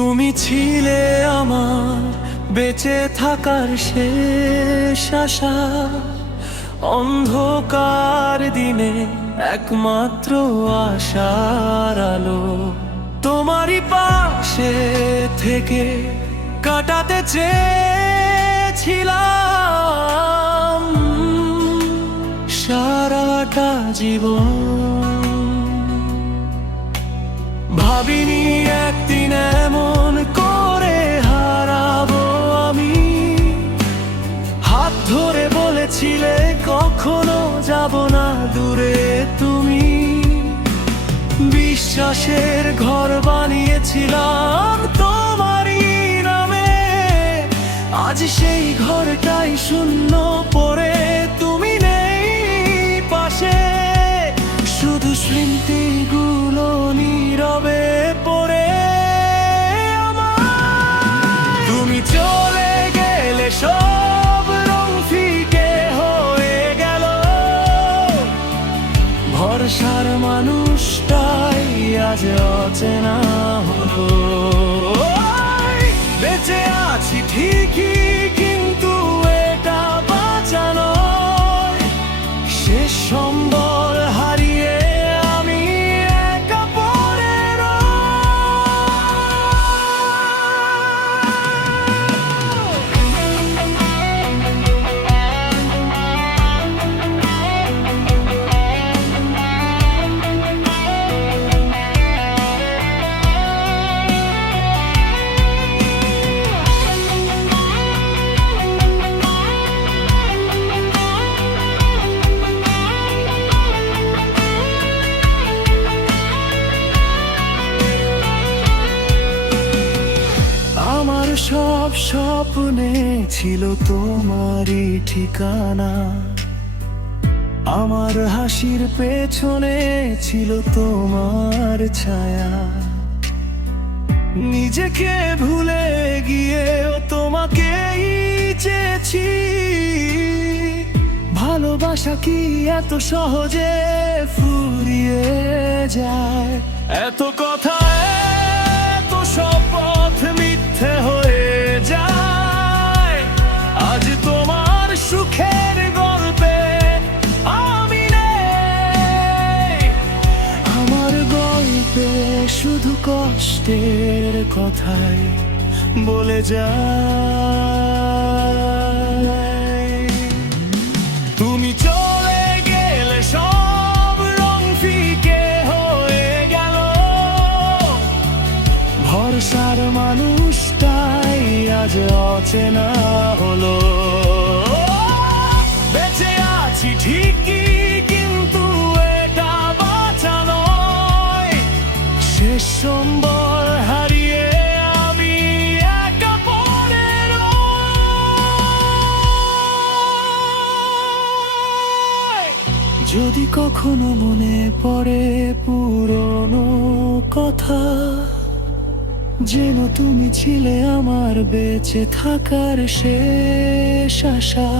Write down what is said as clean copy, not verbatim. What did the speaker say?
তুমি ছিলে আমার বেঁচে থাকার শেষ আশা, অন্ধকার দিনে একমাত্র আশার আলো। তোমারই পাশে থেকে কাটাতে চেয়েছিলাম সারাটা জীবন। ভাবিনি একদিন এমন করে হারাবো আমি। হাত ধরে বলেছিলে কখনো যাব না দূরে তুমি। বিশ্বাসের ঘর বানিয়েছিলাম তোমারই নামে, আজ সেই ঘরটাই শূন্য পড়ে তুমি নেই পাশে। শুধু স্মৃতিগুলো নীরবে পড়ে আমার। তুমি চলে গেলে সব রং ফিকে হয়ে গেল, ভরসার মানুষটাই আজ অচেনা হলো। বেঁচে আছি ঠিকই, কিন্তু এটা বাঁচা নয়। শেষ সম্বল হারিয়ে আমি একা পড়ে সব স্বপ্নে ছিল তোমারই ঠিকানা। আমার হাসির পেছনে ছিল তোমার ছায়া। নিজেকে ভুলে গিয়েও তোমাকেই চেয়েছি। ভালোবাসা কি এত সহজে ফুরিয়ে যায়? এত কথা, এত শপথ মিথ্যে হয়ে যায়। আজ তোমার সুখের গল্পে আমি নেই। আমার গল্পে শুধু কষ্টের কথাই বলে যায়। তুমি চলে গেলে সব রং ফিকে হয়ে গেল, ভরসার মানুষটাই আজ অচেনা হলো। বেঁচে আছি ঠিকই, কিন্তু এটা বাঁচা নয়। শেষ সম্বল হারিয়ে আমি একা পড়ে রই। যদি কখনো মনে পড়ে পুরনো কথা, যেন তুমি ছিলে আমার বেঁচে থাকার শেষ আশা।